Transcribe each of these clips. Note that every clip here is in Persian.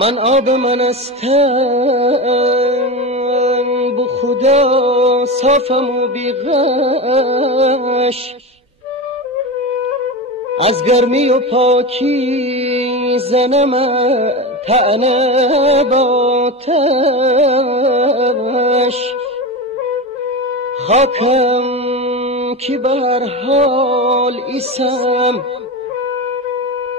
من آب منستم بو خدا صافم و بیغش، از گرمی و پاکی زنم طعنه باتش. خاکم کی به هر حال ایسم،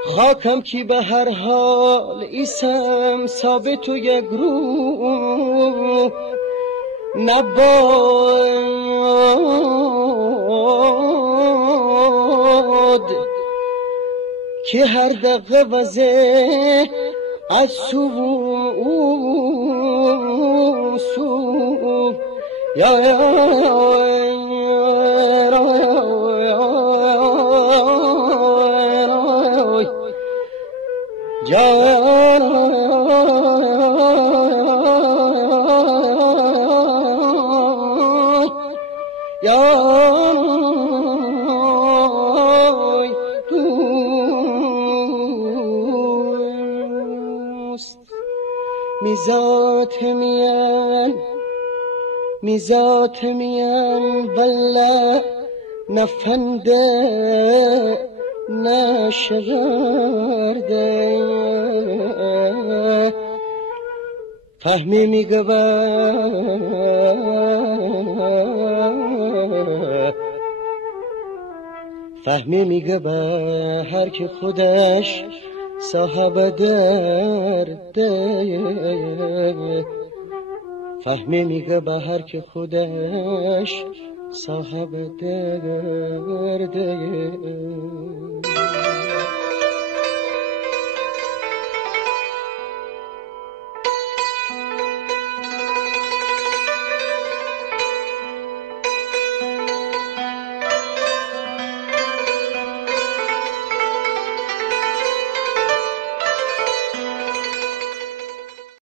خاکم کی به هر حال ایسم، ثابت و یک رو نباد که هر دقیقه وزه از سو یا میزات میان والله نفنده نشورده فهمی میگه فهمی میگه به هر که خودش صاحب درده، فهمی میگه به هر که خودش صاحب درده.